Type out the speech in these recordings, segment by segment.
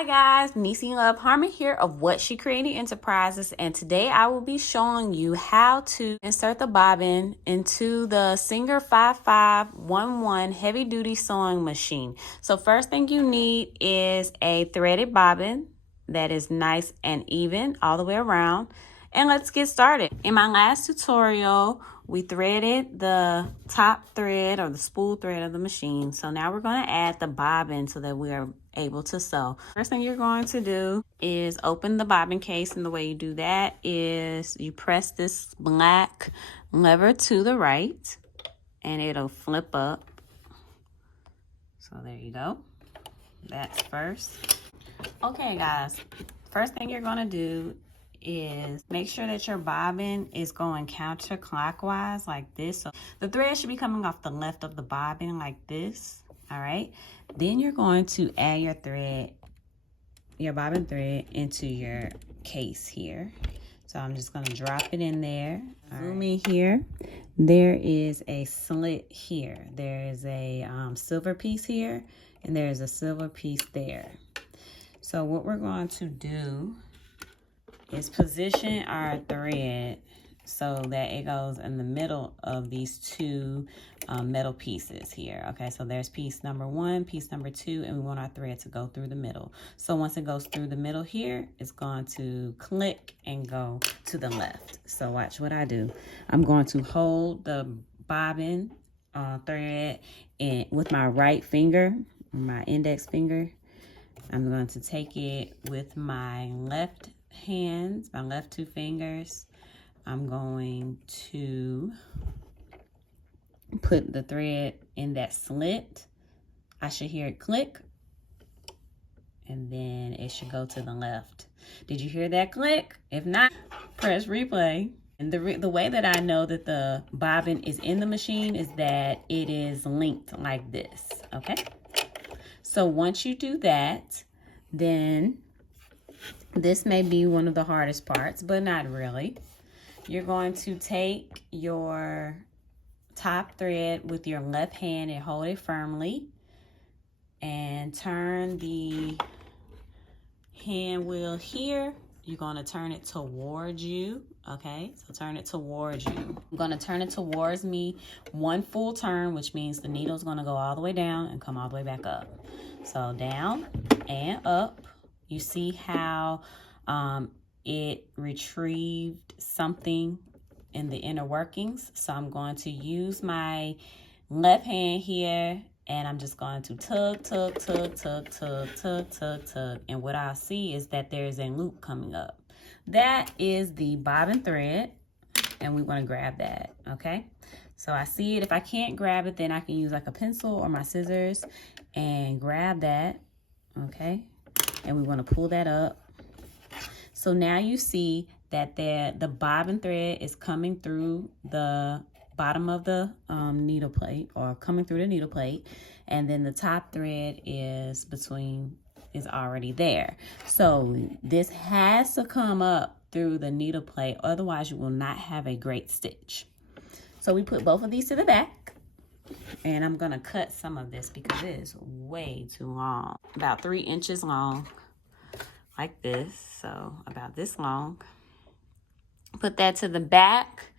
Hi guys, Nisi Love Harmon here of Whatsshecreating Enterprises, and today I will be showing you how to insert the bobbin into the Singer 5511 heavy duty sewing machine. So first thing you need is a threaded bobbin that is nice and even all the way around. And let's get started. In my last tutorial, we threaded the top thread or the spool thread of the machine. So now we're going to add the bobbin so that we are able to sew. First thing you're going to do is open the bobbin case, and the way you do that is you press this black lever to the right and it'll flip up. So there you go. That's first. Okay guys, first thing you're going to do is make sure that your bobbin is going counterclockwise like this. So the thread should be coming off the left of the bobbin like this. All right, then you're going to add your thread, your bobbin thread, into your case here. So I'm just going to drop it in there. Zoom in here. There is a slit here. There is a silver piece here, and there is a silver piece there. So what we're going to do is position our thread so that it goes in the middle of these two metal pieces here. Okay, so there's piece number one, piece number two, and we want our thread to go through the middle. So once it goes through the middle here, it's going to click and go to the left. So watch what I do. I'm going to hold the bobbin thread with my right finger, my index finger. I'm going to take it with my left hand, my left two fingers. I'm going to put the thread in that slit. I should hear it click, and then it should go to the left. Did you hear that click? If not, press replay. And the way that I know that the bobbin is in the machine is that it is linked like this, okay? So once you do that, then this may be one of the hardest parts, but not really. You're going to take your top thread with your left hand and hold it firmly and turn the hand wheel here. You're going to turn it towards you, okay? So turn it towards you. I'm going to turn it towards me one full turn, which means the needle is going to go all the way down and come all the way back up. So down and up. You see how it retrieved something in the inner workings. So I'm going to use my left hand here, and I'm just going to tug, tug, tug, tug, tug, tug, tug, tug. And what I'll see is that there's a loop coming up. That is the bobbin thread, and we want to grab that, okay? So I see it. If I can't grab it, then I can use like a pencil or my scissors and grab that, okay? And we want to pull that up. So now you see that the bobbin thread is coming through the bottom of the needle plate, or coming through the needle plate, and then the top thread is already there. So this has to come up through the needle plate, otherwise you will not have a great stitch. So we put both of these to the back, and I'm gonna cut some of this because it is way too long, about 3 inches long, like this. So about this long. Put that to the back.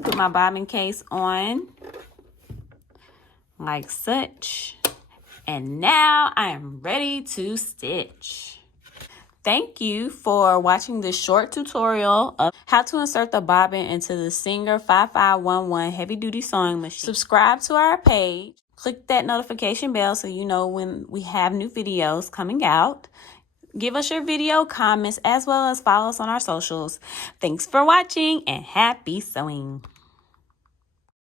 Put my bobbin case on like such. And now I am ready to stitch. Thank you for watching this short tutorial of how to insert the bobbin into the Singer 5511 heavy duty sewing machine. Subscribe to our page. Click that notification bell so you know when we have new videos coming out. Give us your video comments as well as follow us on our socials. Thanks for watching and happy sewing.